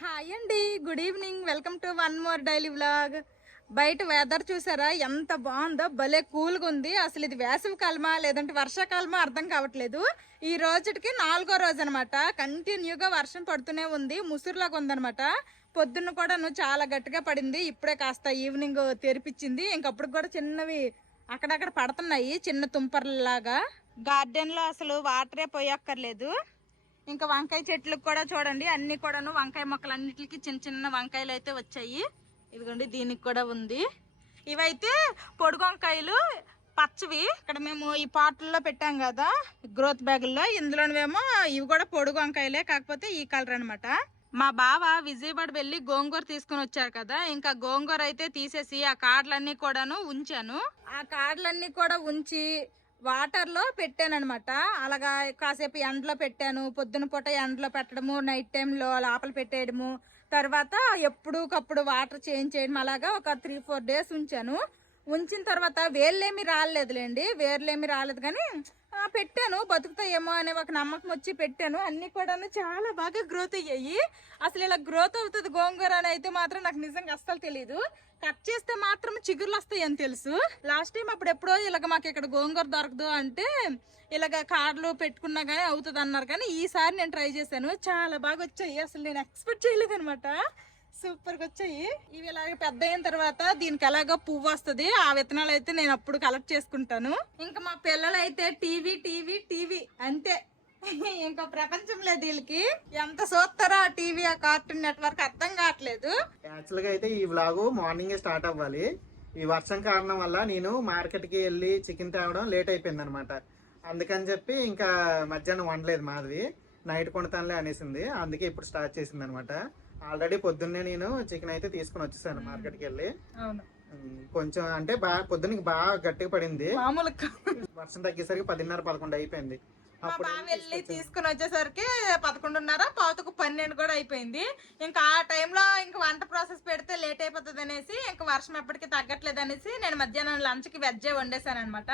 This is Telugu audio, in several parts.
హాయ్ అండి, good evening. Welcome to one more daily vlog. బయట వెదర్ చూసారా ఎంత బాగుందో, భలే కూల్గా ఉంది. అసలు ఇది వేసవి కాలమా లేదంటే వర్షాకాలమా అర్థం కావట్లేదు. ఈ రోజుకి 4వ రోజు అనమాట. కంటిన్యూగా వర్షం పడుతూనే ఉంది, ముసురులాగా ఉందనమాట. పొద్దున్న కూడా చాలా గట్టిగా పడింది. ఇప్పుడే కాస్త ఈవినింగ్ తెరిపించింది. ఇంకప్పుడు కూడా చిన్నవి అక్కడక్కడ పడుతున్నాయి, చిన్న తుంపర్లాగా. గార్డెన్లో అసలు వాటరే పోయక్కర్లేదు. ఇంకా వంకాయ చెట్లకు కూడా చూడండి, అన్ని కూడాను వంకాయ మొక్కలు అన్నిటికి చిన్న చిన్న వంకాయలు అయితే వచ్చాయి. ఇదిగోండి, దీనికి కూడా ఉంది. ఇవైతే పొడుగు వంకాయలు పచ్చవి. ఇక్కడ మేము ఈ పాటల్లో పెట్టాం కదా గ్రోత్ బ్యాగుల్లో, ఇందులోనేమో ఇవి కూడా పొడుగు వంకాయలే, కాకపోతే ఈ కలర్ అనమాట. మా బావ విజయవాడ వెళ్ళి గోంగూర తీసుకుని వచ్చారు కదా, ఇంకా గోంగూర అయితే తీసేసి ఆ కాడలన్నీ కూడాను ఉంచాను. ఆ కాడలన్నీ కూడా ఉంచి వాటర్లో పెట్టాను అనమాట. అలాగా కాసేపు ఎండలో పెట్టాను. పొద్దున పూట ఎండలో పెట్టడము, నైట్ టైంలో లోపల పెట్టేయడము, తర్వాత ఎప్పుడుకప్పుడు వాటర్ చేంజ్ చేయడం, అలాగా ఒక 3-4 డేస్ ఉంచాను. ఉంచిన తర్వాత వేర్లేమి రాలేదులేండి, వేర్లేమి రాలేదు, కానీ పెట్టాను. బతుకుతాయేమో అనే ఒక నమ్మకం వచ్చి పెట్టాను. అన్ని కూడా చాలా బాగా గ్రోత్ అయ్యాయి. అసలు ఇలా గ్రోత్ అవుతుంది గోంగూర అని అయితే మాత్రం నాకు నిజంగా అస్సలు తెలియదు. కట్ చేస్తే మాత్రం చిగుర్లు వస్తాయి అని తెలుసు. లాస్ట్ టైం అప్పుడు ఎప్పుడో ఇలాగ మాకు ఇక్కడ గోంగూర దొరకదు అంటే ఇలాగ కార్డులు పెట్టుకున్నా కానీ అవుతుంది అన్నారు. కానీ ఈసారి నేను ట్రై చేశాను, చాలా బాగా వచ్చాయి. అసలు నేను ఎక్స్పెక్ట్ చేయలేదు అనమాట, సూపర్గా వచ్చాయి. ఇవి ఇలాగ పెద్ద అయిన తర్వాత దీనికి ఎలాగో పువ్వు వస్తుంది. ఆ విత్తనాలు అయితే నేను అప్పుడు కలెక్ట్ చేసుకుంటాను. ఇంకా మా పిల్లలు అయితే టీవీ టీవీ టీవీ అంతే, ఇంకా ప్రపంచం లేదు వీళ్ళకి. ఎంత చూస్తారో ఆ టీవీ, ఆ కార్టూన్ నెట్వర్క్ అర్థం కావట్లేదు. యాక్చువల్ గా అయితే ఈ వ్లాగ్ మార్నింగ్ స్టార్ట్ అవ్వాలి. ఈ వర్షం కారణం వల్ల నేను మార్కెట్ కి వెళ్ళి చికెన్ తేవడం లేట్ అయిపోయింది అనమాట. అందుకని చెప్పి ఇంకా మధ్యాహ్నం వండలేదు, మాది నైట్ కొడతానులే అనేసింది. అందుకే ఇప్పుడు స్టార్ట్ చేసింది అనమాట. ఆల్రెడీ పొద్దున్నే నేను చికెన్ అయితే తీసుకుని వచ్చేసాను మార్కెట్ కి వెళ్ళి. కొంచెం అంటే బాగా పొద్దున్నకి బాగా గట్టిగా పడింది. వర్షం తగ్గేసరికి 10:30-11 అయిపోయింది. వెళ్ళి తీసుకుని వచ్చేసరికి 11:30, 11:12 కూడా అయిపోయింది. ఇంకా ఆ టైంలో ఇంకా వంట ప్రాసెస్ పెడితే లేట్ అయిపోతుంది అనేసి, ఇంకా వర్షం ఎప్పటికీ తగ్గట్లేదు అనేసి నేను మధ్యాహ్నం లంచ్ కి వెజ్జే వండేసాను అనమాట.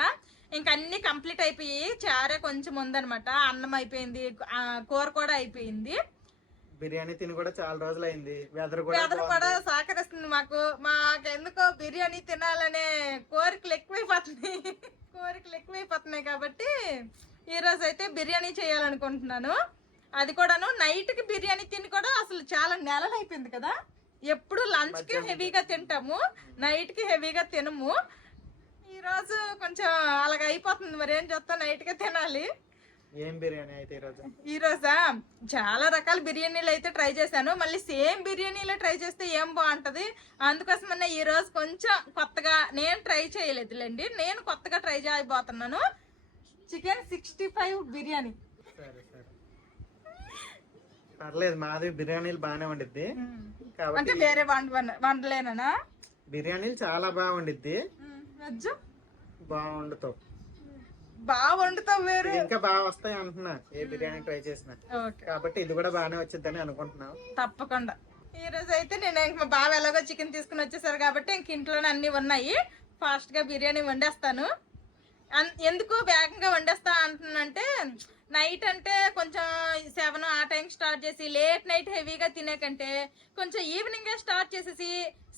ఇంకా అన్ని కంప్లీట్ అయిపోయి చారే కొంచెం ఉందనమాట. అన్నం అయిపోయింది, కూర కూడా అయిపోయింది. బిర్యానీ తిని కూడా చాలా రోజులు అయింది. వెదర్ కూడా సహకరిస్తుంది మాకెందుకో బిర్యానీ తినాలనే కోరికలు ఎక్కువైపోతున్నాయి కాబట్టి ఈ రోజు అయితే బిర్యానీ చేయాలనుకుంటున్నాను. అది కూడాను నైట్ కి బిర్యానీ తిని కూడా అసలు చాలా నెలలు అయిపోయింది కదా. ఎప్పుడు లంచ్ కి హెవీగా తింటాము, నైట్ కి హెవీగా తినము. ఈ రోజు కొంచెం అలాగ అయిపోతుంది, మరి ఏం చేస్తా, నైట్ గా తినాలి. ఏం బిర్యానీ అయితే ఈ రోజా చాలా రకాల బిర్యానీలు అయితే ట్రై చేశాను. మళ్ళీ సేమ్ బిర్యానీలో ట్రై చేస్తే ఏం బాగుంటది, అందుకోసమన్నా ఈ రోజు కొంచెం కొత్తగా నేను ట్రై చేయలేదులేండి. నేను కొత్తగా ట్రై చేయబోతున్నాను చికెన్ 65 బిర్యానీ. పర్లేదు, మాది బిర్యానీలు బాగానే వండిద్ది. అంటే వేరే వండలేనా? బిర్యానీలు చాలా బాగా వండిద్ది. వెజ్ బాగుండుతావు, వేరు ఇంకా బాగా వస్తాయి అంటున్నా ఏ బిర్యానీ ట్రై చేసినా. కాబట్టి ఇది కూడా బాగానే వచ్చిందని అనుకుంటున్నావు. తప్పకుండా. ఈ రోజు అయితే నేను మా బావ ఎలాగో చికెన్ తీసుకుని వచ్చేసారు కాబట్టి ఇంక ఇంట్లోనే అన్ని ఉన్నాయి. ఫాస్ట్ గా బిర్యానీ వండేస్తాను. ఎందుకు వేగంగా వండేస్తా అంటున్నానంటే, నైట్ అంటే కొంచెం 7 ఆ టైం స్టార్ట్ చేసి లేట్ నైట్ హెవీగా తినే కంటే కొంచెం ఈవినింగ్ స్టార్ట్ చేసేసి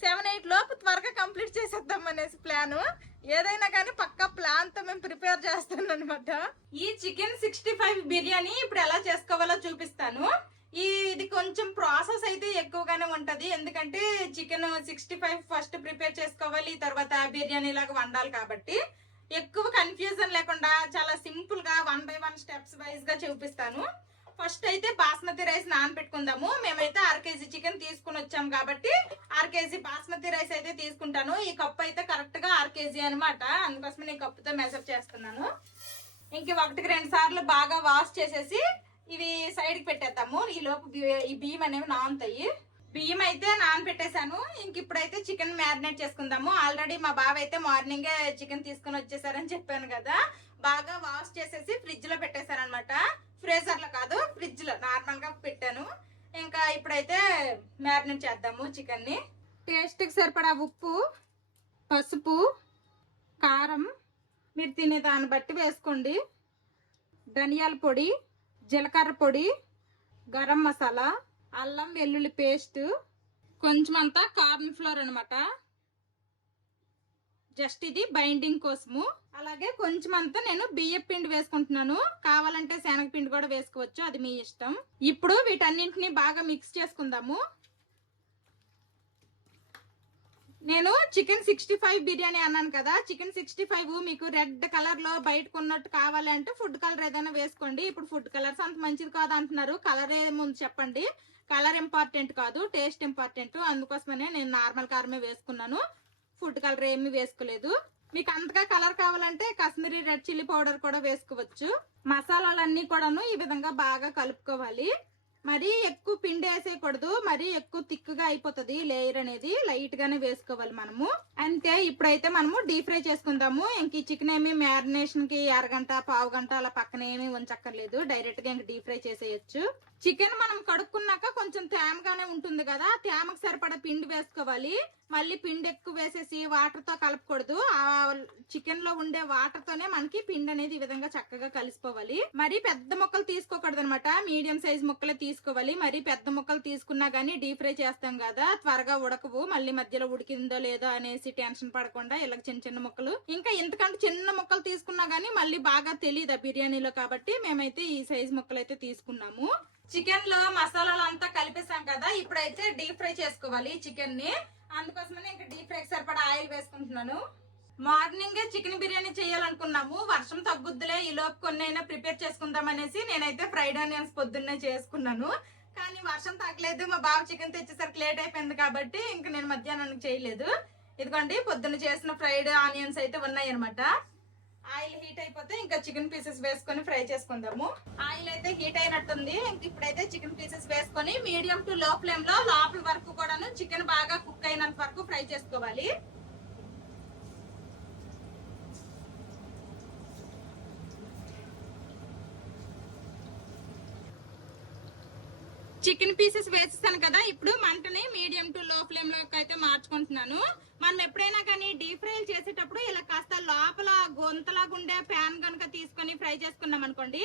7-8 లోపు త్వరగా కంప్లీట్ చేసేద్దాం అనేసి ప్లాను. ఏదైనా కానీ పక్కా ప్లాన్ తో మేము ప్రిపేర్ చేస్తాను అనమాట. ఈ చికెన్ 65 బిర్యానీ ఇప్పుడు ఎలా చేసుకోవాలో చూపిస్తాను. ఇది కొంచెం ప్రాసెస్ అయితే ఎక్కువగానే ఉంటది, ఎందుకంటే చికెన్ 65 ఫస్ట్ ప్రిపేర్ చేసుకోవాలి, తర్వాత బిర్యానీ లాగా వండాలి. కాబట్టి ఎక్కువ కన్ఫ్యూజన్ లేకుండా చాలా సింపుల్ గా 1 by 1 స్టెప్స్ వైజ్ గా చూపిస్తాను. ఫస్ట్ అయితే బాస్మతి రైస్ నానబెట్టుకుందాము. మేమైతే 1/2 kg చికెన్ తీసుకుని వచ్చాం కాబట్టి 1/2 kg బాస్మతి రైస్ అయితే తీసుకుంటాను. ఈ కప్పు అయితే కరెక్ట్ గా 1/2 kg అనమాట, అందుకోసమే నేను కప్పుతో మెజర్ చేస్తున్నాను. ఇంక 1-2 సార్లు బాగా వాష్ చేసేసి ఇవి సైడ్ కి పెట్టేద్దాము. ఈ లోపు ఈ బియ్యం అనేవి నానుతాయి. బియ్యం అయితే నానబెట్టేశాను. ఇంక ఇప్పుడైతే చికెన్ మ్యారినేట్ చేసుకుందాము. ఆల్రెడీ మా బావ అయితే మార్నింగే చికెన్ తీసుకుని వచ్చేసారని చెప్పాను కదా, బాగా వాష్ చేసేసి ఫ్రిడ్జ్ లో పెట్టేశాను అనమాట. ఫ్రీజర్ లో కాదు, ఫ్రిడ్జ్ లో నార్మల్ గా పెట్టాను. ఇంకా ఇప్పుడైతే మ్యారినేట్ చేద్దాము చికెన్ ని. టేస్ట్ కి సరిపడా ఉప్పు, పసుపు, కారం మీరు తినే దాన్ని బట్టి వేసుకోండి. ధనియాల పొడి, జీలకర్ర పొడి, గరం మసాలా, అల్లం వెల్లుల్లి పేస్ట్, కొంచెం అంతా కార్న్ ఫ్లోర్ అనమాట, జస్ట్ ఇది బైండింగ్ కోసము. అలాగే కొంచెం అంతా నేను బియ్యం పిండి వేసుకుంటున్నాను, కావాలంటే శనగపిండి కూడా వేసుకోవచ్చు, అది మీ ఇష్టం. ఇప్పుడు వీటన్నింటినీ బాగా మిక్స్ చేసుకుందాము. నేను చికెన్ 65 బిర్యానీ అన్నాను కదా, చికెన్ 65 మీకు రెడ్ కలర్ లో బయట కొన్నట్టు కావాలి అంటే ఫుడ్ కలర్ ఏదైనా వేసుకోండి. ఇప్పుడు ఫుడ్ కలర్స్ అంత మంచిది కాదు అంటున్నారు, కలర్ ఏముంది చెప్పండి. కలర్ ఇంపార్టెంట్ కాదు, టేస్ట్ ఇంపార్టెంట్. అందుకోసమనే నేను నార్మల్ కారమే వేసుకున్నాను, ఫుడ్ కలర్ ఏమీ వేసుకోలేదు. మీకు అంతగా కలర్ కావాలంటే కాశ్మీరీ రెడ్ చిల్లీ పౌడర్ కూడా వేసుకోవచ్చు. మసాలాలన్నీ కూడాను ఈ విధంగా బాగా కలుపుకోవాలి. మరీ ఎక్కువ పిండి వేసేయకూడదు, మరీ ఎక్కువ థిక్గా అయిపోతుంది లేయర్ అనేది, లైట్ గానే వేసుకోవాలి మనము. అంతే. ఇప్పుడైతే మనము డీప్ ఫ్రై చేసుకుందాము. ఇంక ఈ చికెన్ ఏమి మ్యారినేషన్ కి అరగంట పావు గంట అలా పక్కన ఏమి ఉంచక్కర్లేదు, డైరెక్ట్ గా ఇంక డీప్ ఫ్రై చేసేయచ్చు. చికెన్ మనం కడుక్కున్నాక కొంచెం తేమగానే ఉంటుంది కదా, తేమకు సరిపడా పిండి వేసుకోవాలి. మళ్ళీ పిండి ఎక్కువ వేసేసి వాటర్ తో కలపకూడదు, ఆ చికెన్ లో ఉండే వాటర్ తోనే మనకి పిండి అనేది ఈ విధంగా చక్కగా కలిసిపోవాలి. మరి పెద్ద ముక్కలు తీసుకోకూడదు అనమాట, మీడియం సైజ్ ముక్కలే తీసుకోవాలి. మరి పెద్ద ముక్కలు తీసుకున్నా గానీ డీప్ ఫ్రై చేస్తాం కదా, త్వరగా ఉడకవు. మళ్ళీ మధ్యలో ఉడికిందో లేదో అనేసి టెన్షన్ పడకుండా ఇలా చిన్న చిన్న ముక్కలు, ఇంకా ఇంతకంటే చిన్న ముక్కలు తీసుకున్నా గానీ మళ్ళీ బాగా తెలియదు బిర్యానీలో, కాబట్టి మేమైతే ఈ సైజ్ ముక్కలు అయితే తీసుకున్నాము. చికెన్ లో మసాలాలు అంతా కలిపేసాం కదా, ఇప్పుడైతే డీప్ ఫ్రై చేసుకోవాలి చికెన్ ని. అందుకోసమనే ఇంకా డీప్ ఫ్రై సరిపడా ఆయిల్ వేసుకుంటున్నాను. మార్నింగే చికెన్ బిర్యానీ చేయాలనుకున్నాము, వర్షం తగ్గుద్దులే ఈ లోపు కొన్ని అయినా ప్రిపేర్ చేసుకుందాం అనేసి నేనైతే ఫ్రైడ్ ఆనియన్స్ పొద్దున్నే చేసుకున్నాను. కానీ వర్షం తగ్గలేదు, మా బావ చికెన్ తెచ్చేసరికి లేట్ అయిపోయింది కాబట్టి ఇంక నేను మధ్యాహ్నానికి చేయలేదు. ఇదిగోండి పొద్దున్న చేసిన ఫ్రైడ్ ఆనియన్స్ అయితే ఉన్నాయి అనమాట. ఆయిల్ హీట్ అయిపోతే ఇంకా చికెన్ పీసెస్ వేసుకొని ఫ్రై చేసుకుందాము. ఆయిల్ అయితే హీట్ అయినట్టుంది, ఇంక ఇప్పుడైతే చికెన్ పీసెస్ వేసుకొని మీడియం టు లో ఫ్లేమ్ లో లోపల వరకు కూడాను చికెన్ బాగా కుక్ అయినంత వరకు ఫ్రై చేసుకోవాలి. చికెన్ పీసెస్ వేసేసాను కదా, ఇప్పుడు మంటని మీడియం టు లో ఫ్లేమ్ లోకి అయితే మార్చుకుంటున్నాను. మనం ఎప్పుడైనా కానీ డీప్ ఫ్రై చేసేటప్పుడు ఇలా కాస్త లోపల గొంతలాగుండే ప్యాన్ కనుక తీసుకొని ఫ్రై చేసుకున్నాం అనుకోండి,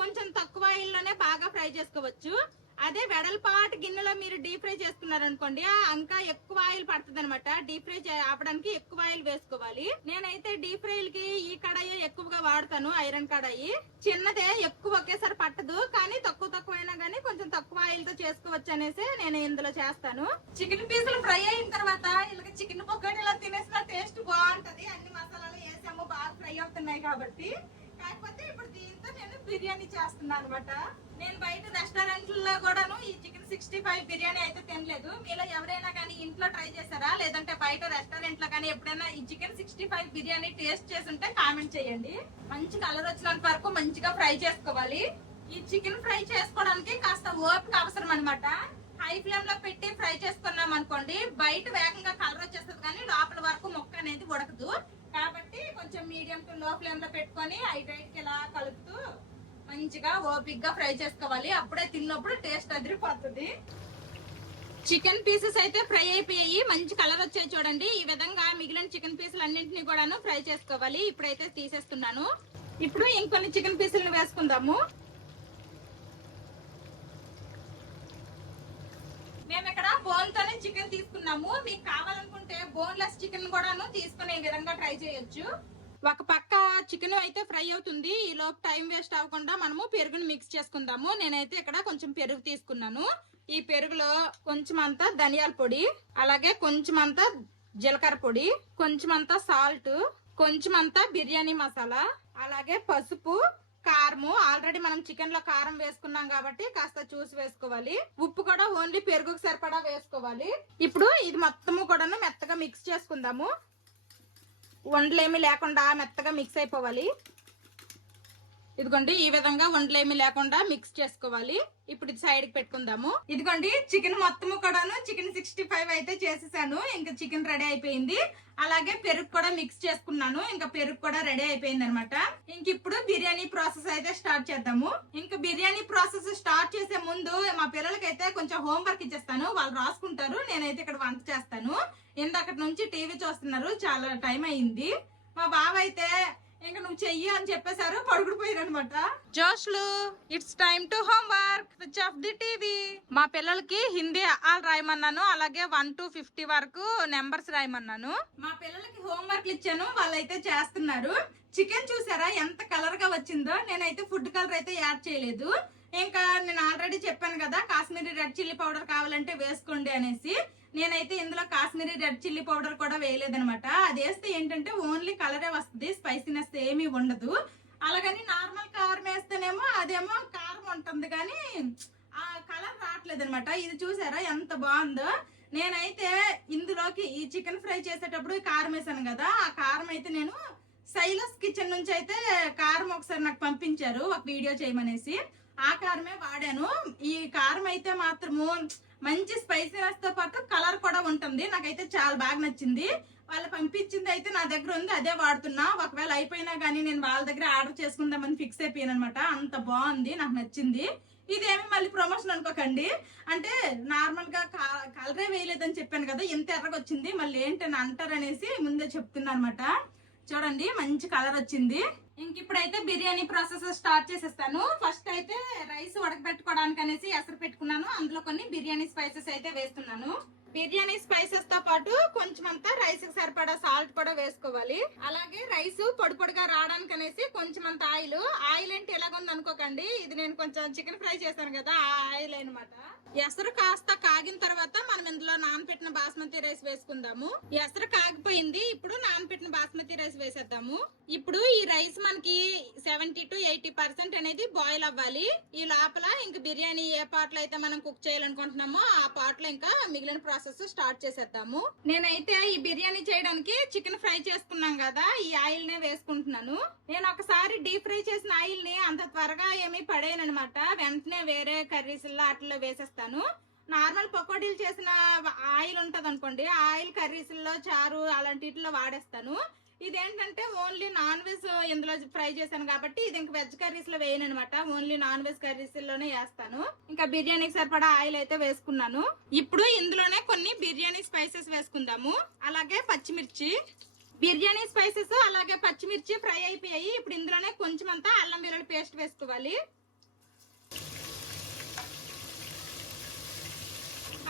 కొంచెం తక్కువ ఆయిల్ లోనే బాగా ఫ్రై చేసుకోవచ్చు. అదే వెడల్పాటి గిన్నెలో మీరు డీప్ ఫ్రై చేసుకున్నారనుకోండి, ఇంకా ఎక్కువ ఆయిల్ పడుతుంది అనమాట. డీప్ ఫ్రై ఆపడానికి ఎక్కువ ఆయిల్ వేసుకోవాలి. నేనైతే డీప్ ఫ్రైలకి ఈ కడాయి ఎక్కువగా వాడతాను, ఐరన్ కడాయి. చిన్నదే ఎక్కువ ఒకేసారి పట్టదు, కానీ తక్కువ అయినా కానీ కొంచెం తక్కువ ఆయిల్ తో చేసుకోవచ్చు అనేసి నేను ఇందులో చేస్తాను. చికెన్ పీసులు ఫ్రై అయిన తర్వాత ఇలా చికెన్ పొక్కని ఇలా తినేసిన టేస్ట్ బాగుంటది. అన్ని మసాలాలు వేసాము, బాగా ఫ్రై అవుతున్నాయి కాబట్టి. కాకపోతే ఇప్పుడు దీంతో నేను బిర్యానీ చేస్తున్నాను అనమాట. నేను బయట రెస్టారెంట్లలో కూడాను ఈ చికెన్ 65 బిర్యానీ అయితే తినలేదు. మీలో ఎవరైనా కానీ ఇంట్లో ట్రై చేశారా, లేదంటే బయట రెస్టారెంట్ లో కానీ ఎప్పుడైనా ఈ చికెన్ 65 బిర్యానీ టేస్ట్ చేసి ఉంటే కామెంట్ చేయండి. మంచి కలర్ వచ్చినంత వరకు మంచిగా ఫ్రై చేసుకోవాలి. ఈ చికెన్ ఫ్రై చేసుకోవడానికి కాస్త ఓపిక అవసరం అనమాట. హై ఫ్లేమ్ లో పెట్టి ఫ్రై చేసుకున్నాం అనుకోండి, బయట వేగంగా కలర్ వచ్చేస్తుంది కానీ లోపల వరకు ముక్క అనేది ఉడకదు. కాబట్టి కొంచెం మీడియం టు లో ఫ్లేమ్ లో పెట్టుకొని ఐటైట్ ఇలా కలుపుతూ మంచిగా ఓపిక్ గా ఫ్రై చేసుకోవాలి. అప్పుడే తిన్నప్పుడు టేస్ట్ అదిరిపోతుంది. చికెన్ పీసెస్ అయితే ఫ్రై అయిపోయాయి, మంచి కలర్ వచ్చాయి చూడండి. ఈ విధంగా మిగిలిన చికెన్ పీసులు అన్నింటినీ కూడాను ఫ్రై చేసుకోవాలి. ఇప్పుడైతే తీసేస్తున్నాను. ఇప్పుడు ఇంకొన్ని చికెన్ పీసులను వేసుకుందాము. మేము ఇక్కడ బోన్ తోనే చికెన్ తీసుకున్నాము, మీకు కావాలనుకుంటే బోన్లెస్ చికెన్ కూడాను తీసుకునే విధంగా ట్రై చేయొచ్చు. ఒక పక్క చికెన్ అయితే ఫ్రై అవుతుంది, ఈ లోపు టైం వేస్ట్ అవ్వకుండా మనము పెరుగుని మిక్స్ చేసుకుందాము. నేనైతే ఇక్కడ కొంచెం పెరుగు తీసుకున్నాను. ఈ పెరుగులో కొంచెం అంతా ధనియాల పొడి, అలాగే కొంచెం అంతా జీలకర్ర పొడి, కొంచెం అంతా సాల్ట్, కొంచెం అంతా బిర్యానీ మసాలా, అలాగే పసుపు, కారము. ఆల్రెడీ మనం చికెన్ లో కారం వేసుకున్నాం కాబట్టి కాస్త చూసి వేసుకోవాలి. ఉప్పు కూడా ఓన్లీ పెరుగుకు సరిపడా వేసుకోవాలి. ఇప్పుడు ఇది మొత్తము కూడాను మెత్తగా మిక్స్ చేసుకుందాము. వండలేమి లేకుండా మెత్తగా మిక్స్ అయిపోవాలి. ఇదిగోండి ఈ విధంగా వండలేమి లేకుండా మిక్స్ చేసుకోవాలి. ఇప్పుడు ఇది సైడ్ కి పెట్టుకుందాము. ఇదిగోండి చికెన్ మొత్తము కూడాను చికెన్ 65 అయితే చేసేసాను. ఇంకా చికెన్ రెడీ అయిపోయింది. అలాగే పెరుగు కూడా మిక్స్ చేసుకున్నాను. ఇంకా పెరుగు కూడా రెడీ అయిపోయింది అనమాట. ఇంక ఇప్పుడు బిర్యానీ ప్రాసెస్ అయితే స్టార్ట్ చేద్దాము. ఇంకా బిర్యానీ ప్రాసెస్ స్టార్ట్ చేసే ముందు మా పిల్లలకైతే కొంచెం హోంవర్క్ ఇచ్చేస్తాను, వాళ్ళు రాసుకుంటారు. నేనైతే ఇక్కడ వంట చేస్తాను. ఇందాకటి నుంచి టీవీ చూస్తున్నారు, చాలా టైం అయింది. మా బావ అయితే ఇంకా నువ్వు చెయ్యి అని చెప్పేశారు, పడుకుడు పోయారు అనమాట. జోష్లు, it's time to homework, switch off the TV. మా పిల్లలకి హిందీ ఆల్ రాయమన్నాను, అలాగే 1 to 50 వరకు నెంబర్స్ రాయమన్నాను. మా పిల్లలకి హోంవర్క్ ఇచ్చాను, వాళ్ళైతే చేస్తున్నారు. చికెన్ చూసారా ఎంత కలర్ గా వచ్చిందో. నేనైతే ఫుడ్ కలర్ అయితే యాడ్ చేయలేదు. ఇంకా నేను ఆల్రెడీ చెప్పాను కదా, కాశ్మీరీ రెడ్ చిల్లీ పౌడర్ కావాలంటే వేసుకోండి అనేసి. నేనైతే ఇందులో కాశ్మీరీ రెడ్ చిల్లీ పౌడర్ కూడా వేయలేదనమాట. అది వేస్తే ఏంటంటే ఓన్లీ కలరే వస్తుంది, స్పైసీనెస్ ఏమీ ఉండదు. అలాగని నార్మల్ కారం వేస్తేనేమో అదేమో కారం ఉంటుంది కానీ ఆ కలర్ రావట్లేదు అనమాట. ఇది చూసారా ఎంత బాగుందో. నేనైతే ఇందులోకి ఈ చికెన్ ఫ్రై చేసేటప్పుడు కారం వేసాను కదా, ఆ కారం అయితే నేను సైలస్ కిచెన్ నుంచి అయితే కారం ఒకసారి నాకు పంపించారు ఒక వీడియో చేయమనేసి, ఆ కారమే వాడాను. ఈ కారం అయితే మాత్రము మంచి స్పైసీనెస్ తో పాటు కలర్ కూడా ఉంటుంది. నాకైతే చాలా బాగా నచ్చింది. వాళ్ళు పంపించింది అయితే నా దగ్గర ఉంది, అదే వాడుతున్నా. ఒకవేళ అయిపోయినా కానీ నేను వాళ్ళ దగ్గర ఆర్డర్ చేసుకుందామని ఫిక్స్ అయిపోయాను అనమాట. అంత బాగుంది, నాకు నచ్చింది. ఇదేమి మళ్ళీ ప్రమోషన్ అనుకోకండి, అంటే నార్మల్ గా కలరే వేయలేదని చెప్పాను కదా, ఇంత ఎర్రగొచ్చింది మళ్ళీ ఏంటని అంటారనేసి ముందే చెప్తున్నా అనమాట. చూడండి మంచి కలర్ వచ్చింది. ఇంక ఇప్పుడైతే బిర్యానీ ప్రాసెస్ స్టార్ట్ చేసేస్తాను. ఫస్ట్ అయితే రైస్ ఉడకబెట్టుకోవడానికి అనేసి ఎసరు పెట్టుకున్నాను, అందులో కొన్ని బిర్యానీ స్పైసెస్ అయితే వేస్తున్నాను. బిర్యానీ స్పైసెస్ తో పాటు కొంచెం అంతా రైస్ కి సరిపడా సాల్ట్ కూడా వేసుకోవాలి. అలాగే రైస్ పొడి పొడిగా రావడానికి అనేసి కొంచెం అంత ఆయిల్. ఆయిల్ అంటే ఎలాగుంది అనుకోకండి, ఇది నేను కొంచెం చికెన్ ఫ్రై చేశాను కదా ఆ ఆయిల్ అనమాట. ఎసరు కాస్త కాగిన తర్వాత మనం ఇందులో నానబెట్టిన బాస్మతి రైస్ వేసుకుందాము. ఎసరు కాగిపోయింది, ఇప్పుడు నానబెట్టిన బాస్మతి రైస్ వేసేద్దాము. ఇప్పుడు ఈ రైస్ మనకి 70 to 80% అనేది బాయిల్ అవ్వాలి. ఈ లోపల ఇంక బిర్యానీ ఏ పార్ట్ లో అయితే మనం కుక్ చేయాలనుకుంటున్నామో ఆ పార్ట్ లో ఇంకా మిగిలిన ప్రాసెస్ స్టార్ట్ చేసేద్దాము. నేనైతే ఈ బిర్యానీ చేయడానికి చికెన్ ఫ్రై చేసుకున్నాం కదా, ఈ ఆయిల్ నే వేసుకుంటున్నాను. నేను ఒకసారి డీప్ ఫ్రై చేసిన ఆయిల్ ని అంత త్వరగా ఏమీ పడేయను అనమాట, వెంటనే వేరే కర్రీస్ అట్లా వేసేస్తాను. నార్మల్ పకోడీలు చేసిన ఆయిల్ ఉంటది అనుకోండి, ఆ ఆయిల్ కర్రీస్లో చారు అలాంటి వీటిలో వాడేస్తాను. ఇదేంటంటే ఓన్లీ నాన్ వెజ్ ఇందులో ఫ్రై చేశాను కాబట్టి ఇది ఇంకా వెజ్ కర్రీస్ లో వేయను అనమాట, ఓన్లీ నాన్ వెజ్ కర్రీస్ లోనే వేస్తాను. ఇంకా బిర్యానీకి సరిపడా ఆయిల్ అయితే వేసుకున్నాను. ఇప్పుడు ఇందులోనే కొన్ని బిర్యానీ స్పైసెస్ వేసుకుందాము, అలాగే పచ్చిమిర్చి. బిర్యానీ స్పైసెస్ అలాగే పచ్చిమిర్చి ఫ్రై అయిపోయాయి. ఇప్పుడు ఇందులోనే కొంచెం అంతా అల్లం వెల్లుల్లి పేస్ట్ వేసుకోవాలి.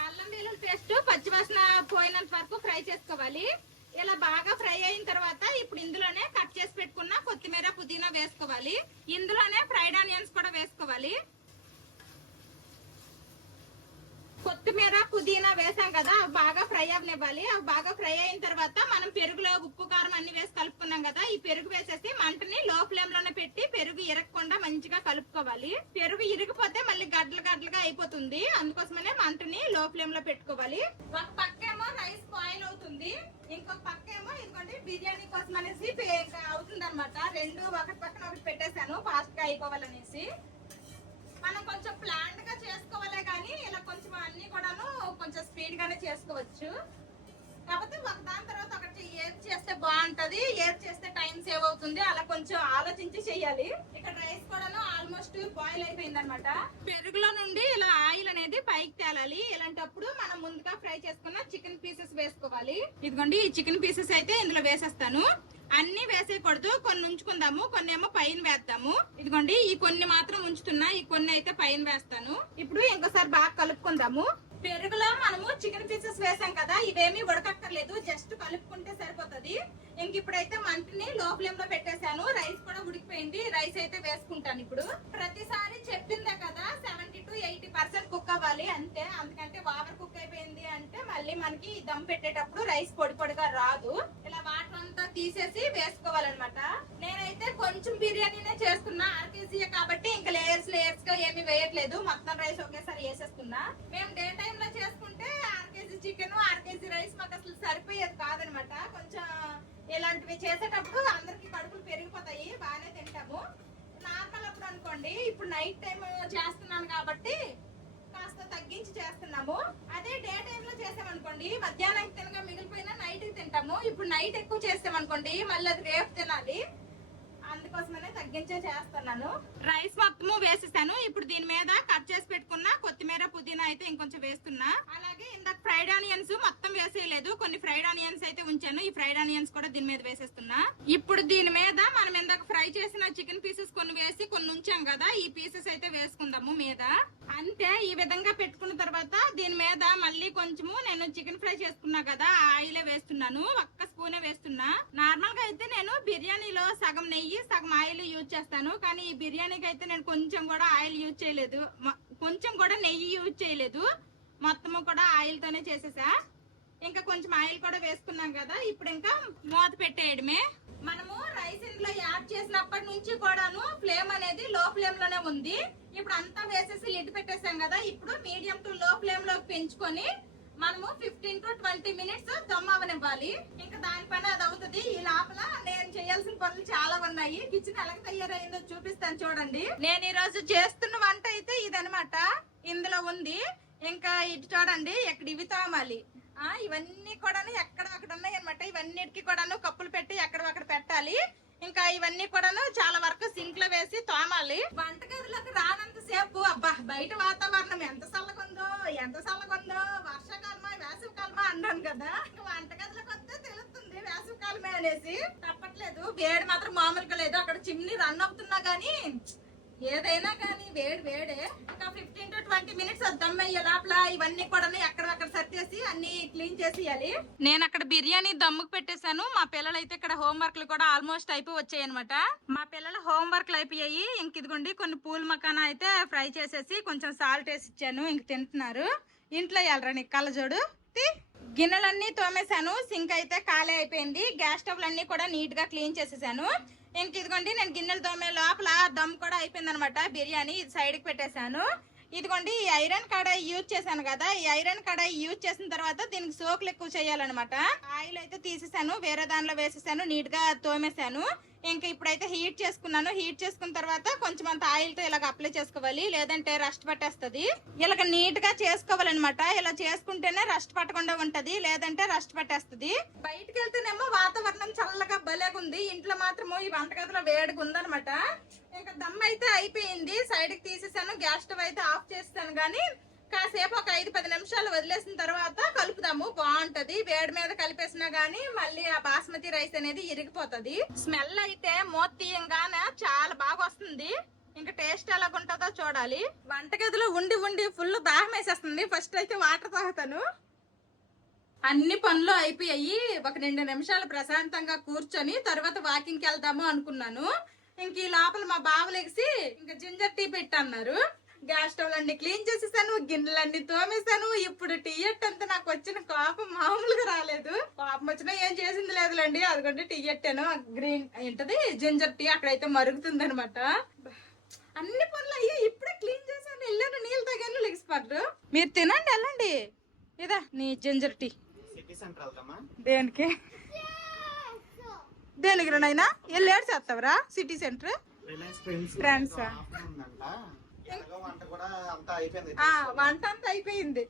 అల్లం వెల్లుల్లి పేస్ట్ పచ్చివాసన పోయినంత వరకు ఫ్రై చేసుకోవాలి. ఇలా బాగా ఫ్రై అయిన తర్వాత ఇప్పుడు ఇందులోనే కట్ చేసి పెట్టుకున్న కొత్తిమీర పుదీనా వేసుకోవాలి. ఇందులోనే ఫ్రైడ్ ఆనియన్స్ కూడా వేసుకోవాలి. కొత్తిమీర పుదీనా వేసాం కదా, అవి బాగా ఫ్రై అవనివ్వాలి. అవి బాగా ఫ్రై అయిన తర్వాత మనం పెరుగులో ఉప్పు కారం అన్ని వేసి కలుపుకున్నాం కదా, ఈ పెరుగు వేసేసి మంటని లో ఫ్లేమ్ లోనే పెట్టి పెరుగు ఇరగకుండా మంచిగా కలుపుకోవాలి. పెరుగు ఇరిగిపోతే మళ్ళీ గడ్డలు గడ్డలుగా అయిపోతుంది, అందుకోసమనే మంటని లో ఫ్లేమ్ లో పెట్టుకోవాలి. ఒక పక్క ఏమో రైస్ బాయిల్ అవుతుంది, ఇంకొక పక్క ఏమో ఇదిగోండి బిర్యానీ కోసం అనేసి అవుతుంది అనమాట. రెండు ఒకటి పక్కన ఒకటి పెట్టేశాను ఫాస్ట్ గా అయిపోవాలనేసి. మనం కొంచెం ప్లాంట్ గా చేసుకోవాలే కానీ ఇలా కొంచెం అన్ని కూడాను కొంచెం స్పీడ్ గానే చేసుకోవచ్చు. కాకపోతే ఒక దాని తర్వాత ఒకటి ఏది చేస్తే బాగుంటది, ఏది చేస్తే టైం సేవ్ అవుతుంది, అలా కొంచెం ఆలోచించి చెయ్యాలి. ఇక్కడ రైస్ కూడాను ఆల్మోస్ట్ బాయిల్ అయిపోయింది అనమాట. పెరుగులో నుండి ఇలా ఆయిల్ అనేది పైకి తేలాలి. ఇలాంటప్పుడు మనం ముందుగా ఫ్రై చేసుకున్న చికెన్ పీసెస్ వేసుకోవాలి. ఇదిగోండి ఈ చికెన్ పీసెస్ అయితే ఇందులో వేసేస్తాను. అన్ని వేసేయకూడదు, కొన్ని ఉంచుకుందాము, కొన్ని ఏమో పైన వేద్దాము. ఇదిగోండి ఈ కొన్ని మాత్రం ఉంచుతున్నా, ఈ కొన్ని అయితే పైన వేస్తాను. ఇప్పుడు ఇంకోసారి బాగా కలుపుకుందాము. పెరుగులో మనము చికెన్ పీసెస్ వేసాం కదా, ఇవేమీ ఉడకక్కర్లేదు, జస్ట్ కలుపుకుంటే సరిపోతుంది. ఇంక ఇప్పుడైతే మంటని లో ఫ్లేమ్ లో పెట్టేశాను. రైస్ కూడా ఉడికిపోయింది, రైస్ అయితే వేసుకుంటాను. ఇప్పుడు ప్రతిసారి చెప్పిందే కదా 70 to 80% కుక్ అవ్వాలి అంతే, అందుకంటే ఓవర్ కుక్ అయిపోయింది అంటే మళ్ళీ మనకి దమ్ పెట్టేటప్పుడు రైస్ పొడి పొడిగా రాదు. ఇలా వాటర్ అంతా తీసేసి వేసుకోవాలన్నమాట. నేనైతే కొంచెం బిర్యానీనే చేసుకున్నా, 1/2 kg కాబట్టి ఇంకా లేయర్స్ లేయర్స్ గా ఏమి వేయట్లేదు, మొత్తం రైస్ ఒకేసారి వేసేస్తున్నా. మేము డే టైమ్ లో చేసుకుంటే 1/2 kg చికెన్ 1/2 kg రైస్ మాకు అసలు సరిపోయేది కాదనమాట. కొంచెం ఇలాంటివి చేసేటప్పుడు అందరికి కడుపులు పెరిగిపోతాయి, బాగానే తింటాము. నార్మల్ అప్పుడు అనుకోండి, ఇప్పుడు నైట్ టైం చేస్తున్నాను కాబట్టి కాస్త తగ్గించి చేస్తున్నాము. అదే డే టైమ్ లో చేసామనుకోండి, మధ్యాహ్నం తినగా మిగిలిపోయినా నైట్ కి తింటాము. ఇప్పుడు నైట్ ఎక్కువ చేసామనుకోండి మళ్ళీ అది రేపు తినాలి, అందుకోసమనే తగ్గించే చేస్తున్నాను. రైస్ మొత్తము వేసేసాను. ఇప్పుడు దీని మీద కట్ చేసి పెట్టుకున్న కొత్తిమీర పుదీనా అయితే ఇంకొంచెం వేస్తున్నా. అలాగే ఇందాక ఫ్రైడ్ ఫ్రైడ్ ఆనియన్స్ మొత్తం వేసేయలేదు, కొన్ని ఫ్రైడ్ ఆనియన్స్ అయితే ఉంచాను. ఈ ఫ్రైడ్ ఆనియన్స్ కూడా దీని మీద వేసేస్తున్నా. ఇప్పుడు దీని మీద మనం ఇందాక ఫ్రై చేసిన చికెన్ పీసెస్ కొన్ని వేసి కొన్ని ఉంచాం కదా, ఈ పీసెస్ అయితే వేసుకుందాము మీద. అంతే, ఈ విధంగా పెట్టుకున్న తర్వాత దీని మీద మళ్ళీ కొంచెము నేను చికెన్ ఫ్రై చేసుకున్నా కదా ఆయిలే వేస్తున్నాను. ఒక్క స్పూనే వేస్తున్నా. నార్మల్ గా అయితే నేను బిర్యానీలో సగం నెయ్యి సగం ఆయిల్ యూజ్ చేస్తాను, కానీ ఈ బిర్యానీకి అయితే నేను కొంచెం కూడా ఆయిల్ యూజ్ చేయలేదు, కొంచెం కూడా నెయ్యి యూజ్ చేయలేదు, మొత్తము కూడా ఆయిల్ తోనే చేసేసా. ఇంకా కొంచెం ఆయిల్ కూడా వేసుకున్నాం కదా, ఇప్పుడు ఇంకా మూత పెట్టేయడమే. మనము రైస్ ఇంట్లో యాడ్ చేసినప్పటి నుంచి కూడాను ఫ్లేమ్ అనేది లో ఫ్లేమ్ లోనే ఉంది. ఇప్పుడు అంతా వేసేసి లిడ్ పెట్టేసాం కదా, ఇప్పుడు మీడియం టు లో ఫ్లేమ్ లోకి పెంచుకొని మనము 15 to 20 minutes దమ్ అవనివ్వాలి. ఇంకా దాని పని అది అవుతుంది. ఈ లోపల నేను చేయాల్సిన పనులు చాలా ఉన్నాయి. కిచెన్ ఎలా తయారైందో చూపిస్తాను చూడండి. నేను ఈ రోజు చేస్తున్న వంట అయితే ఇదనమాట, ఇందులో ఉంది. ఇంకా ఇటు చూడండి, ఇక్కడ ఇవి తోమాలి. ఇవన్నీ కూడా ఎక్కడ అక్కడ ఉన్నాయి అనమాట. ఇవన్నిటికి కూడాను కప్పులు పెట్టి ఎక్కడ అక్కడ పెట్టాలి. ఇంకా ఇవన్నీ కూడాను చాలా వరకు సింక్ లో వేసి తోమాలి. వంటగదిలోకి రానంత సేపు అబ్బా బయట వాతావరణం ఎంత చల్లగుందో వర్షాకాలమా వేసవికాలమా అన్నాను కదా, వంటగదిలోకి వస్తే తెలుస్తుంది వేసవికాలమే అనేసి. తప్పట్లేదు, వేడి మాత్రం మామూలుగా లేదు. అక్కడ చిమ్ని రన్ అవుతున్నా గానీ ఏదైనా కానీ వేడే. ఇంకా 15 to 20 minutes దమ్ అయ్యే లోపల ఇవన్నీ కూడా అక్కడ సర్దేసి అన్ని క్లీన్ చేసేయాలి. నేను అక్కడ బిర్యానీ దమ్ముకు పెట్టేశాను. మా పిల్లలు అయితే ఇక్కడ హోంవర్క్లు కూడా ఆల్మోస్ట్ అయిపోయి వచ్చాయి అనమాట. మా పిల్లల హోంవర్క్లు అయిపోయాయి. ఇంక ఇదిగోండి కొన్ని పూల్ మకానా అయితే ఫ్రై చేసేసి కొంచెం సాల్ట్ వేసి ఇచ్చాను, ఇంక తింటున్నారు. ఇంట్లో వెళ్ళరా నీకు కళ్ళజోడు. గిన్నెలన్నీ తోమేశాను, సింక్ అయితే ఖాళీ అయిపోయింది. గ్యాస్ స్టవ్లు అన్ని కూడా నీట్ గా క్లీన్ చేసేసాను. ఇంక ఇదిగోండి నేను గిన్నెలు తోమే లోపల దమ్ కూడా అయిపోయింది అనమాట. బిర్యానీ ఇది సైడ్ కి పెట్టేశాను. ఇదిగోండి ఈ ఐరన్ కడాయి యూజ్ చేశాను కదా, ఈ ఐరన్ కడాయి యూజ్ చేసిన తర్వాత దీనికి సోకులు ఎక్కువ చేయాలన్నమాట. ఆయిల్ అయితే తీసేసాను, వేరే దానిలో వేసేసాను, నీట్ గా తోమేశాను. ఇంకా ఇప్పుడైతే హీట్ చేసుకున్నాను. హీట్ చేసుకున్న తర్వాత కొంచెం అంత ఆయిల్ తో ఇలాగ అప్లై చేసుకోవాలి, లేదంటే రస్ట్ పట్టేస్తుంది. ఇలాగ నీట్ గా చేసుకోవాలన్నమాట. ఇలా చేసుకుంటేనే రస్ట్ పట్టకుండా ఉంటది, లేదంటే రస్ట్ పట్టేస్తుంది. బయటకు వెళ్తేనేమో వాతావరణం చల్లగా భలేగా ఉంది, ఇంట్లో మాత్రము ఈ వంటగదిలో వేడిగా ఉందనమాట. ఇంకా దమ్ అయితే అయిపోయింది, సైడ్ కి తీసేసాను. గ్యాస్ స్టవ్ అయితే ఆఫ్ చేస్తాను గానీ కాసేపు ఒక 5-10 నిమిషాలు వదిలేసిన తర్వాత కలుపుదాము, బాగుంటది. వేడి మీద కలిపేసినా గానీ మళ్ళీ ఆ బాస్మతి రైస్ అనేది ఇరిగిపోతుంది. స్మెల్ అయితే మూత తీయంగానే చాలా బాగా వస్తుంది. ఇంకా టేస్ట్ ఎలాగుంటుందో చూడాలి. వంటగదిలో ఉండి ఫుల్ దాహం వేసేస్తుంది. ఫస్ట్ అయితే వాటర్ తాగుతాను. అన్ని పనులు అయిపోయాయి. ఒక 2 నిమిషాలు ప్రశాంతంగా కూర్చొని తర్వాత వాకింగ్కి వెళ్దాము అనుకున్నాను. ఇంక ఈ లోపల మా బావ లెగిసి ఇంకా జింజర్ టీ పెట్టన్నారు. గ్యాస్ స్టవ్ అన్ని క్లీన్ చేసేసాను, గిన్నెలన్నీ తోమేసాను. ఇప్పుడు టీ అంతా నాకు వచ్చిన కోపం మామూలుగా రాలేదు. కోపం వచ్చినా ఏం చేసింది లేదులేండి. అదిగోండి టీ ఎట్టాను, గ్రీన్ ఏంటది జింజర్ టీ అక్కడైతే మరుగుతుంది అనమాట. అన్ని పనులు అయ్యి ఇప్పుడే క్లీన్ చేశాను. వెళ్ళాను, నీళ్ళు తాగాను, లెగిసిపడ్డు. మీరు తినండి, వెళ్ళండి. ఇదా నీ జింజర్ టీ. దేనికి నైనా వెళ్ళి ఏడు చేస్తావరా సిటీ సెంటర్ ఫ్రెండ్స్. వంట అంతా అయిపోయింది.